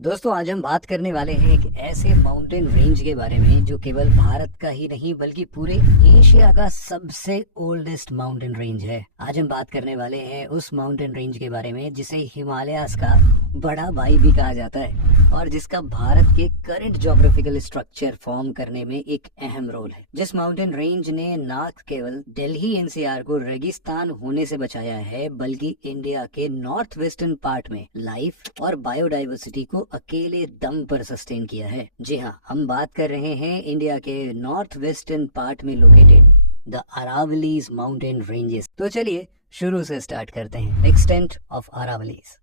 दोस्तों आज हम बात करने वाले हैं एक ऐसे माउंटेन रेंज के बारे में जो केवल भारत का ही नहीं बल्कि पूरे एशिया का सबसे ओल्डेस्ट माउंटेन रेंज है। आज हम बात करने वाले हैं उस माउंटेन रेंज के बारे में जिसे हिमालयास का बड़ा भाई भी कहा जाता है और जिसका भारत के करंट ज्योग्राफिकल स्ट्रक्चर फॉर्म करने में एक अहम रोल है। जिस माउंटेन रेंज ने न केवल दिल्ली एनसीआर को रेगिस्तान होने से बचाया है बल्कि इंडिया के नॉर्थ वेस्टर्न पार्ट में लाइफ और बायोडाइवर्सिटी को अकेले दम पर सस्टेन किया है। जी हाँ, हम बात कर रहे हैं इंडिया के नॉर्थ वेस्टर्न पार्ट में located the Aravallis mountain ranges. तो चलिए शुरू से स्टार्ट करते हैं। Extent of Aravallis.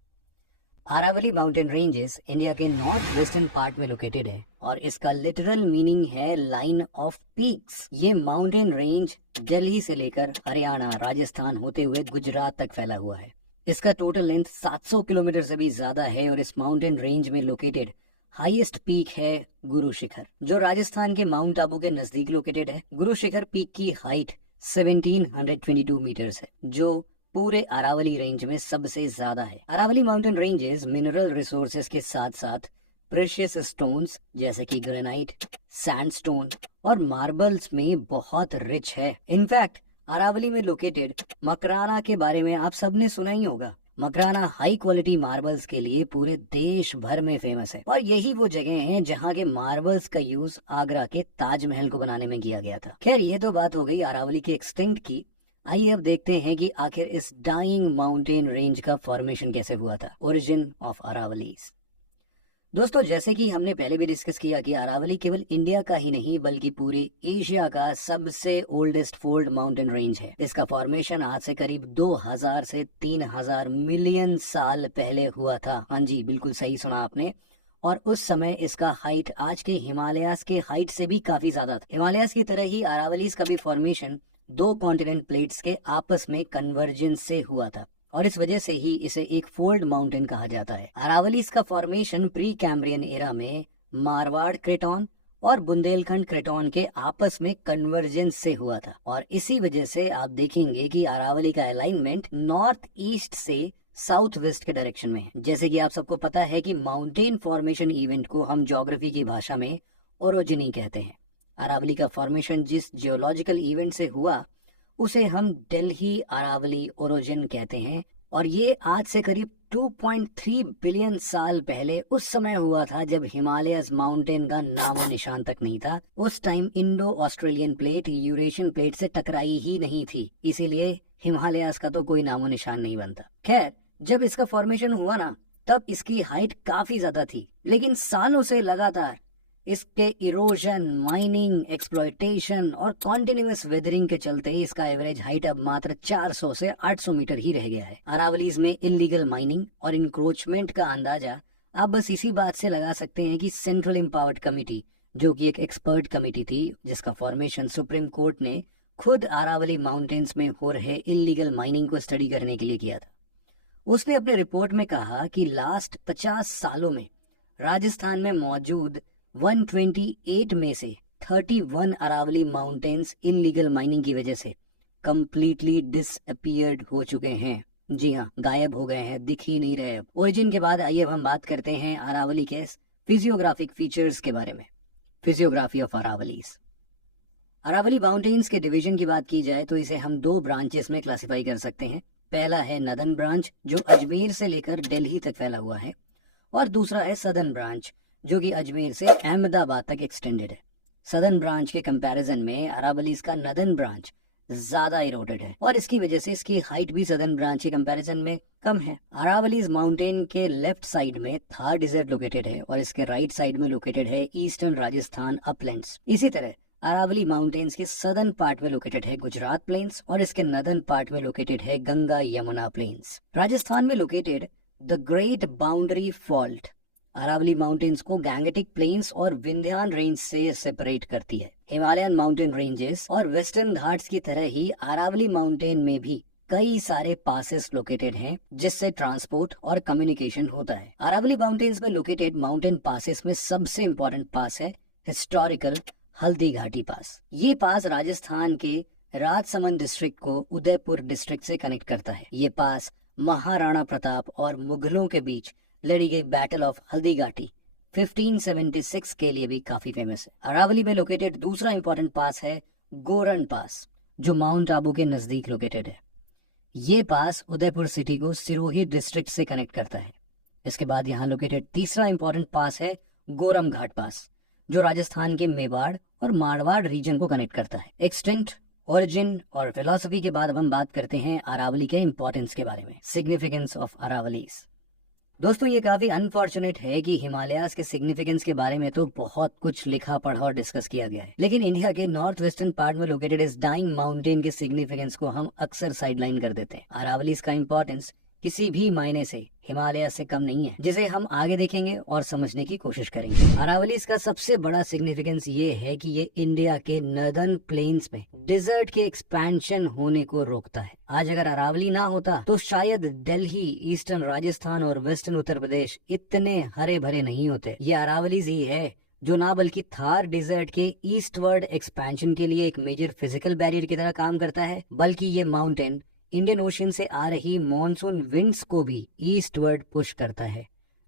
Aravalli mountain ranges India के नॉर्थ वेस्टर्न पार्ट में लोकेटेड है और इसका लिटरल मीनिंग है लाइन ऑफ पीक्स। ये माउंटेन रेंज दिल्ली से लेकर हरियाणा, राजस्थान होते हुए गुजरात तक फैला हुआ है। इसका टोटल लेंथ 700 किलोमीटर से भी ज्यादा है और इस माउंटेन रेंज में लोकेटेड हाईएस्ट पीक है गुरु शिखर, जो राजस्थान के माउंट आबू के नजदीक लोकेटेड है। गुरु शिखर पीक की हाइट 1722 मीटर्स है, जो पूरे अरावली रेंज में सबसे ज्यादा है। Aravalli mountain ranges mineral resources के साथ साथ प्रेशियस स्टोन्स जैसे कि ग्रेनाइट, सैंडस्टोन और मार्बल्स में बहुत रिच है। इनफैक्ट अरावली में लोकेटेड मकराना के बारे में आप सबने सुना ही होगा। मकराना हाई क्वालिटी मार्बल्स के लिए पूरे देश भर में फेमस है और यही वो जगह है जहाँ के मार्बल्स का यूज आगरा के ताजमहल को बनाने में किया गया था। खैर, ये तो बात हो गई अरावली के एक्सटेंट की। आइए अब देखते हैं कि आखिर इस डाइंग माउंटेन रेंज का फॉर्मेशन कैसे हुआ था। Origin of Aravallis. दोस्तों, जैसे कि हमने पहले भी डिस्कस किया कि अरावली केवल इंडिया का ही नहीं बल्कि पूरे एशिया का सबसे ओल्डेस्ट फोल्ड माउंटेन रेंज है। इसका फॉर्मेशन आज से करीब 2000 से 3000 मिलियन साल पहले हुआ था। हाँ जी, बिल्कुल सही सुना आपने। और उस समय इसका हाइट आज के हिमालयास के हाइट से भी काफी ज्यादा था। हिमालयास की तरह ही अरावलीज का भी फॉर्मेशन दो कॉन्टिनेंट प्लेट्स के आपस में कन्वर्जेंस से हुआ था और इस वजह से ही इसे एक फोल्ड माउंटेन कहा जाता है। अरावलीज का फॉर्मेशन प्री कैम्ब्रियन एरा में मारवाड़ क्रेटॉन और बुंदेलखंड क्रेटॉन के आपस में कन्वर्जेंस से हुआ था और इसी वजह से आप देखेंगे कि अरावली का अलाइनमेंट नॉर्थ ईस्ट से साउथ वेस्ट के डायरेक्शन में है। जैसे कि आप सबको पता है कि माउंटेन फॉर्मेशन इवेंट को हम ज्योग्राफी की भाषा में ओरोजिनी कहते हैं। अरावली का फॉर्मेशन जिस जियोलॉजिकल इवेंट से हुआ उसे हम दिल्ली अरावली ओरोजिन कहते हैं और ये आज से करीब 2.3 बिलियन साल पहले उस समय हुआ था जब हिमालयस माउंटेन का नामो निशान तक नहीं था। उस time Indo Australian plate Eurasian plate से टकराई ही नहीं थी, इसीलिए हिमालयस का तो कोई नामो निशान नहीं बनता। खैर, जब इसका फॉर्मेशन हुआ ना तब इसकी हाइट काफी ज्यादा थी, लेकिन सालों से लगातार इसके इरोजन, माइनिंग, एक्सप्लॉयटेशन और कॉन्टिन्यूअस वेदरिंग के चलते इसका एवरेज हाइट अब मात्र 400 से 800 मीटर ही रह गया है। अरावलीज में इलीगल माइनिंग और इंक्रोचमेंट का अंदाजा आप बस इसी बात से लगा सकते हैं कि सेंट्रल एम्पावर्ड कमेटी, जो कि एक एक्सपर्ट कमेटी थी जिसका फॉर्मेशन सुप्रीम कोर्ट ने खुद अरावली माउंटेन्स में हो रहे इलीगल माइनिंग को स्टडी करने के लिए किया था, उसने अपने रिपोर्ट में कहा कि लास्ट 50 सालों में राजस्थान में मौजूद 128 में से 31 अरावली माउंटेन्स इलीगल माइनिंग की वजह से कंप्लीटली डिसअपीयर्ड हो चुके हैं। जी हाँ, गायब हो गए हैं, दिख ही नहीं रहे। ओरिजिन के बाद आइए अब हम बात करते हैं अरावली के फिजियोग्राफिक फीचर्स के बारे में। Physiography of Aravallis. Aravalli mountains के डिवीजन की बात की जाए तो इसे हम दो ब्रांचेस में क्लासिफाई कर सकते हैं। पहला है नदन ब्रांच, जो अजमेर से लेकर दिल्ली तक फैला हुआ है, और दूसरा है सदर्न ब्रांच, जो कि अजमेर से अहमदाबाद तक एक्सटेंडेड है। सदर्न ब्रांच के कंपैरिजन में अरावलीज का नदर्न ब्रांच ज्यादा इरोडेड है और इसकी वजह से इसकी हाइट भी सदर्न ब्रांच के कंपैरिजन में कम है। अरावलीज माउंटेन के लेफ्ट साइड में थार डिजर्ट लोकेटेड है और इसके राइट साइड में लोकेटेड है ईस्टर्न राजस्थान अपलैंड्स। इसी तरह अरावली माउंटेन्स के सदर्न पार्ट में लोकेटेड है गुजरात प्लेन्स और इसके नदर्न पार्ट में लोकेटेड है गंगा यमुना प्लेन्स। राजस्थान में located the great boundary fault Aravalli mountains को गैंगेटिक प्लेन्स और विंध्यान रेंज से सेपरेट करती है। हिमालयन माउंटेन रेंजेस और वेस्टर्न घाट्स की तरह ही अरावली माउंटेन में भी कई सारे पासेस लोकेटेड हैं जिससे ट्रांसपोर्ट और कम्युनिकेशन होता है। अरावली माउंटेन्स में लोकेटेड माउंटेन पासेस में सबसे इम्पोर्टेंट पास है हिस्टोरिकल हल्दी घाटी पास। ये पास राजस्थान के राजसमंद डिस्ट्रिक्ट को उदयपुर डिस्ट्रिक्ट से कनेक्ट करता है। ये पास महाराणा प्रताप और मुगलों के बीच लड़ी गई बैटल ऑफ हल्दीघाटी 1576 के लिए भी काफी फेमस है। अरावली में लोकेटेड दूसरा इंपॉर्टेंट पास है गोरन पास, जो माउंट आबू के नजदीक लोकेटेड है। ये पास उदयपुर सिटी को सिरोही डिस्ट्रिक्ट से कनेक्ट करता है। इसके बाद यहाँ लोकेटेड तीसरा इंपॉर्टेंट पास है गोरम घाट पास, जो राजस्थान के मेवाड़ और मारवाड़ रीजन को कनेक्ट करता है। एक्सटेंट, ओरिजिन और फिलॉसफी के बाद अब हम बात करते हैं अरावली के इंपॉर्टेंस के बारे में, सिग्निफिकेंस ऑफ अरावलीज। दोस्तों, ये काफी अनफॉर्चुनेट है कि हिमालयाज के सिग्निफिकेंस के बारे में तो बहुत कुछ लिखा पढ़ा और डिस्कस किया गया है, लेकिन इंडिया के नॉर्थ वेस्टर्न पार्ट में लोकेटेड इस डाइंग माउंटेन के सिग्निफिकेंस को हम अक्सर साइडलाइन कर देते हैं। अरावलीज का इंपॉर्टेंस किसी भी मायने से हिमालय से कम नहीं है, जिसे हम आगे देखेंगे और समझने की कोशिश करेंगे। अरावलीज का सबसे बड़ा सिग्निफिकेंस ये है कि ये इंडिया के नॉर्दर्न प्लेन्स में डिजर्ट के एक्सपेंशन होने को रोकता है। आज अगर अरावली ना होता तो शायद दिल्ली, ईस्टर्न राजस्थान और वेस्टर्न उत्तर प्रदेश इतने हरे भरे नहीं होते। ये अरावलीज ही है जो ना बल्कि थार डिजर्ट के ईस्टवर्ड एक्सपेंशन के लिए एक मेजर फिजिकल बैरियर की तरह काम करता है, बल्कि ये माउंटेन इंडियन ओशन से आ रही मॉनसून विंड्स को भी ईस्टवर्ड पुश करता है,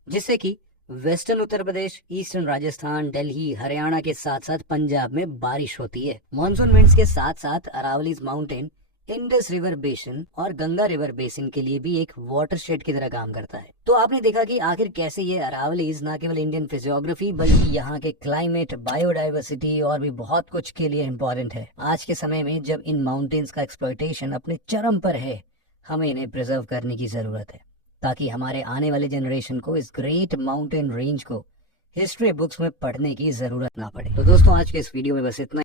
जिससे कि वेस्टर्न उत्तर प्रदेश, ईस्टर्न राजस्थान, दिल्ली, हरियाणा के साथ साथ पंजाब में बारिश होती है। मॉनसून विंड्स के साथ साथ Aravallis mountain Indus river basin और गंगा रिवर बेसिन के लिए भी एक वाटरशेड की तरह काम करता है। तो आपने देखा कि आखिर कैसे ये अरावलीज न केवल इंडियन फिजियोग्राफी बल्कि यहाँ के क्लाइमेट, बायोडाइवर्सिटी और भी बहुत कुछ के लिए इम्पोर्टेंट है। आज के समय में जब इन माउंटेन्स का एक्सप्लॉयटेशन अपने चरम पर है, हमें इन्हें प्रिजर्व करने की जरूरत है, ताकि हमारे आने वाले जनरेशन को इस ग्रेट माउंटेन रेंज को हिस्ट्री बुक्स में पढ़ने की जरूरत ना पड़े। तो दोस्तों, आज के इस वीडियो में बस इतना।